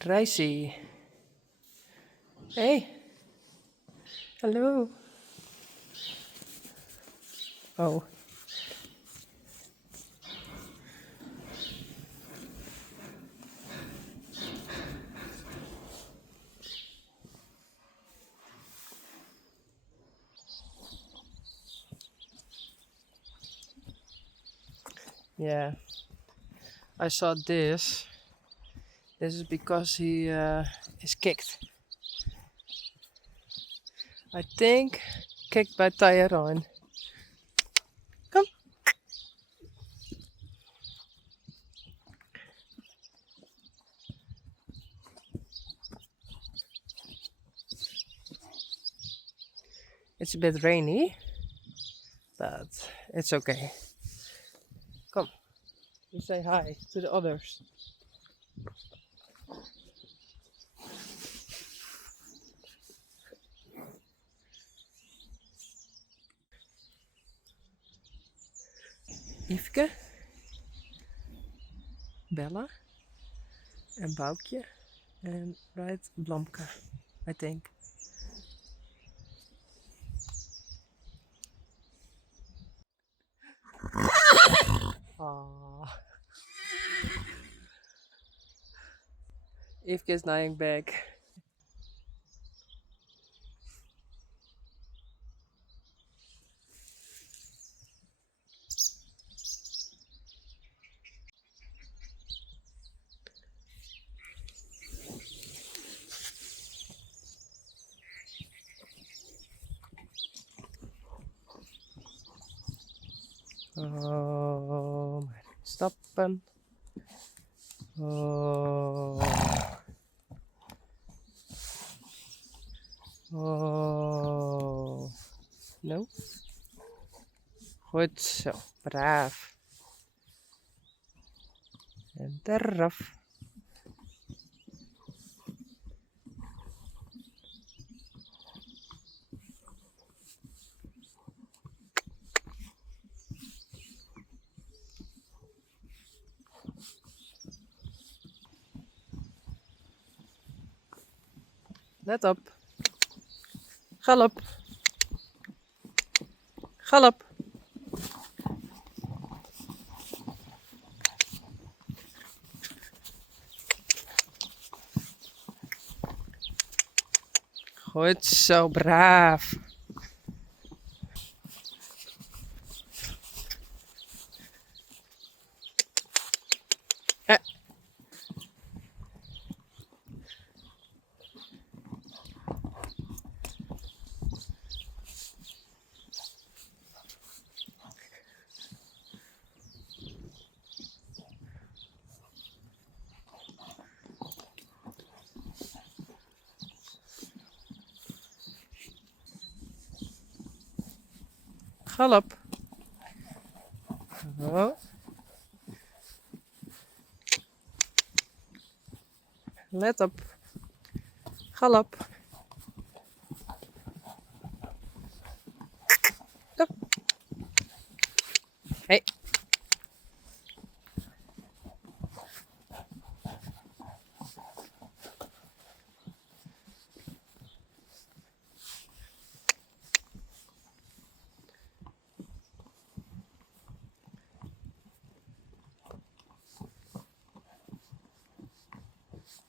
Ricey. Hey, hello. Oh, yeah. I saw this. This is because he is kicked. I think kicked by Tyrone. Come. It's a bit rainy, but it's okay. Come. You say hi to the others. Yveske, Bella, and Boukje, and right Blamke, I think. Aww. Yveske is lying back. Oh, stoppen. Oh. Oh. No. Goed zo. Braaf. En eraf. Let op. Galop. Galop. Goed zo. Braaf. Eh. Galop. Oh. Let op. Galop. Op. Hey.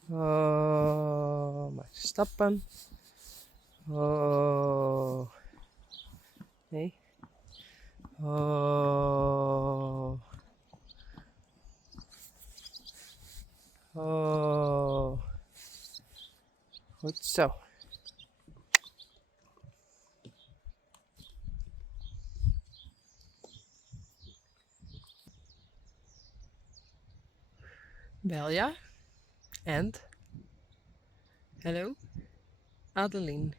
Oh. Maar stappen. Oh. Nee. Oh. Oh. Goed zo. Belja. And. Hello. Adeline.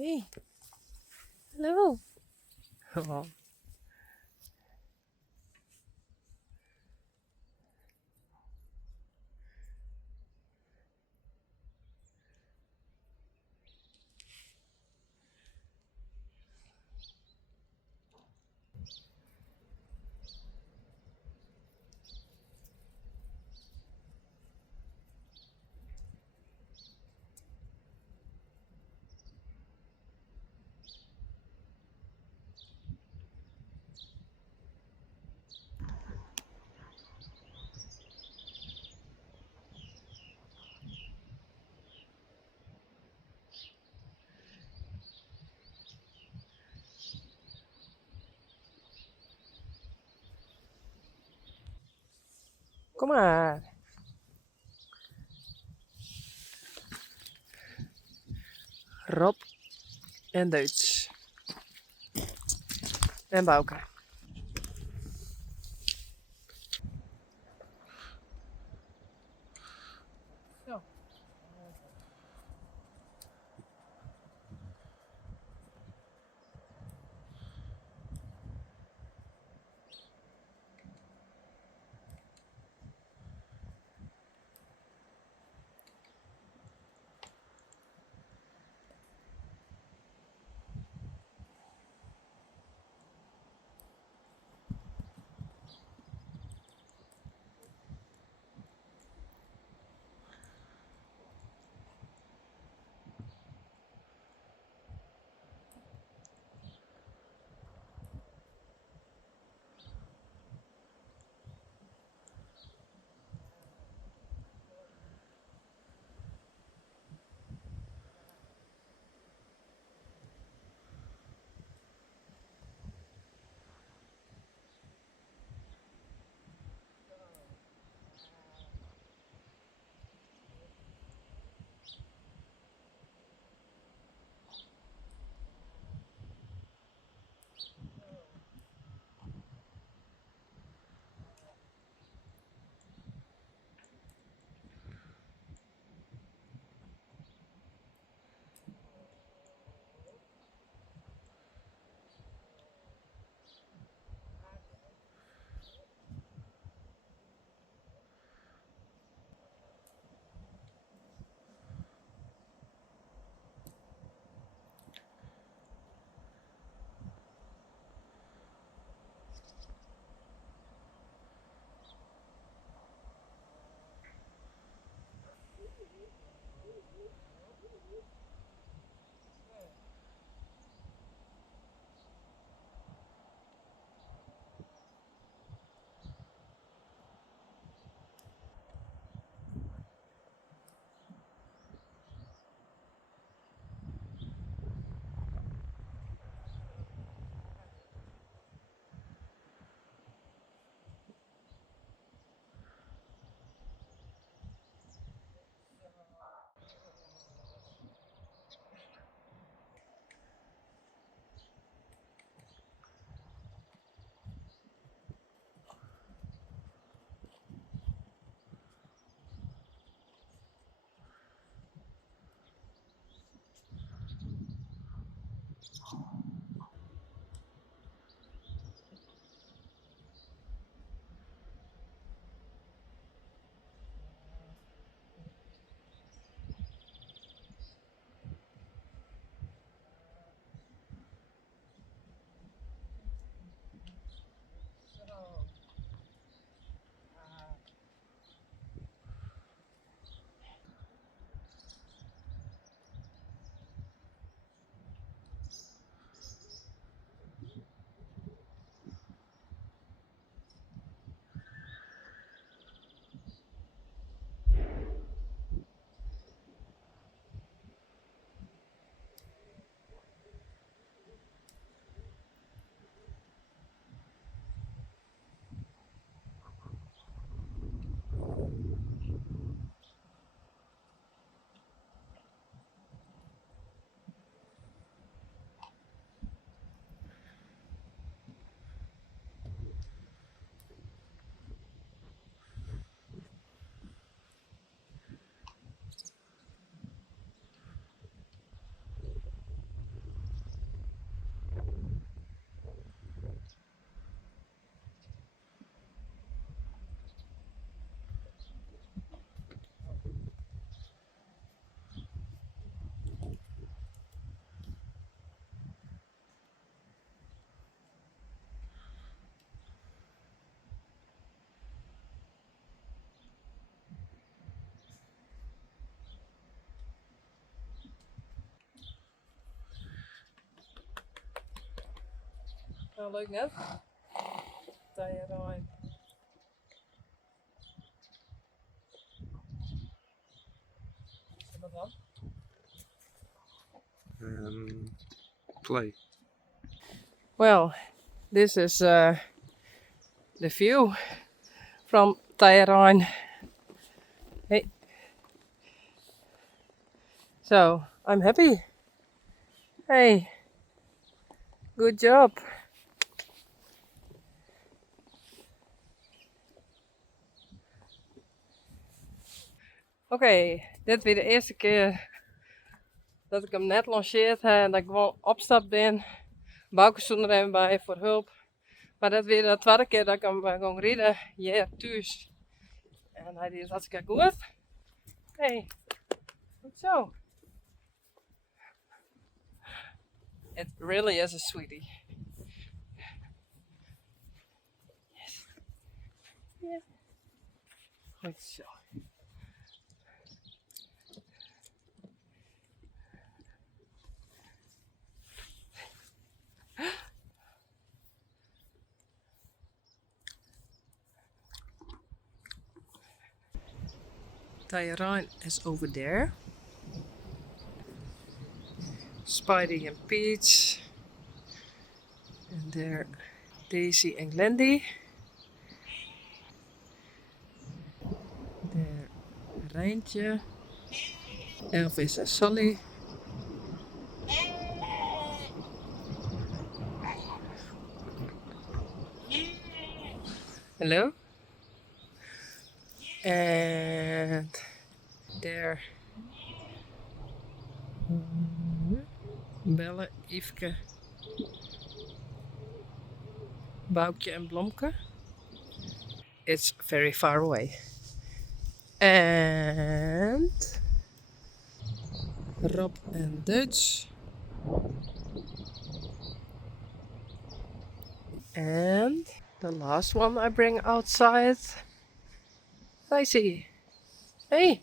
Hey, hello. Oh, kom maar. Rob en Duits. En Bouke. Zo. wel leuk net. Tajerijn. En wat dan? Play. Well, this is the view from Tajerijn. Hey. So, I'm happy. Hey. Good job. Oké, dit weer de eerste keer dat ik hem net lanceerd heb en dat ik gewoon opstapt ben. Bouke stond er even bij voor hulp. Maar dat weer de tweede keer dat ik hem gewoon rijden hier thuis. En hij deed het hartstikke goed. Hey, goed zo. It really is a sweetie. Yes. Yeah. Goed zo. Tajerijn is over there. Spidey and Peach. And there Daisy and Glendy. There Rijntje. Elvis en Sally. Hello. And there Belle, Yveske, Boukje en Blomke. It's very far away. And Rob and Dutch. And the last one I bring outside. Daisy. Hey.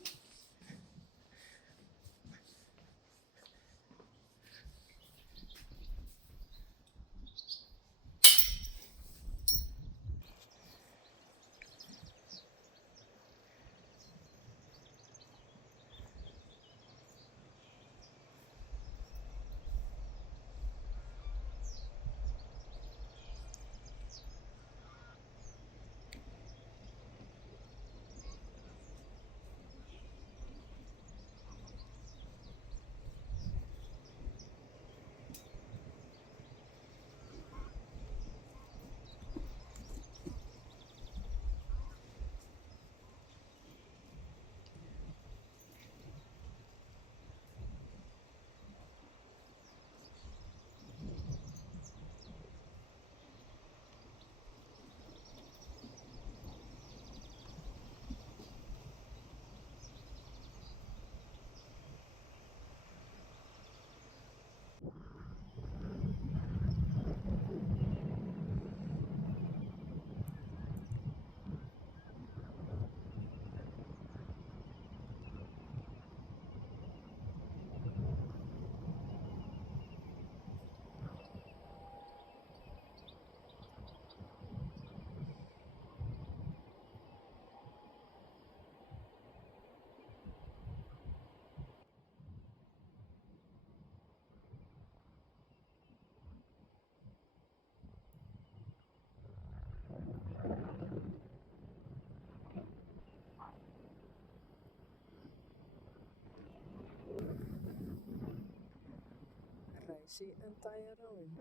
Daisy en Tajerijn.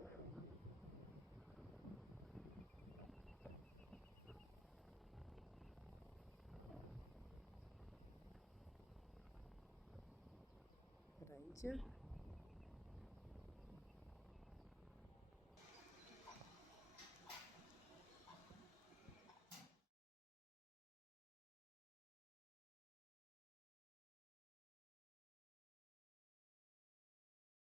Rijntje.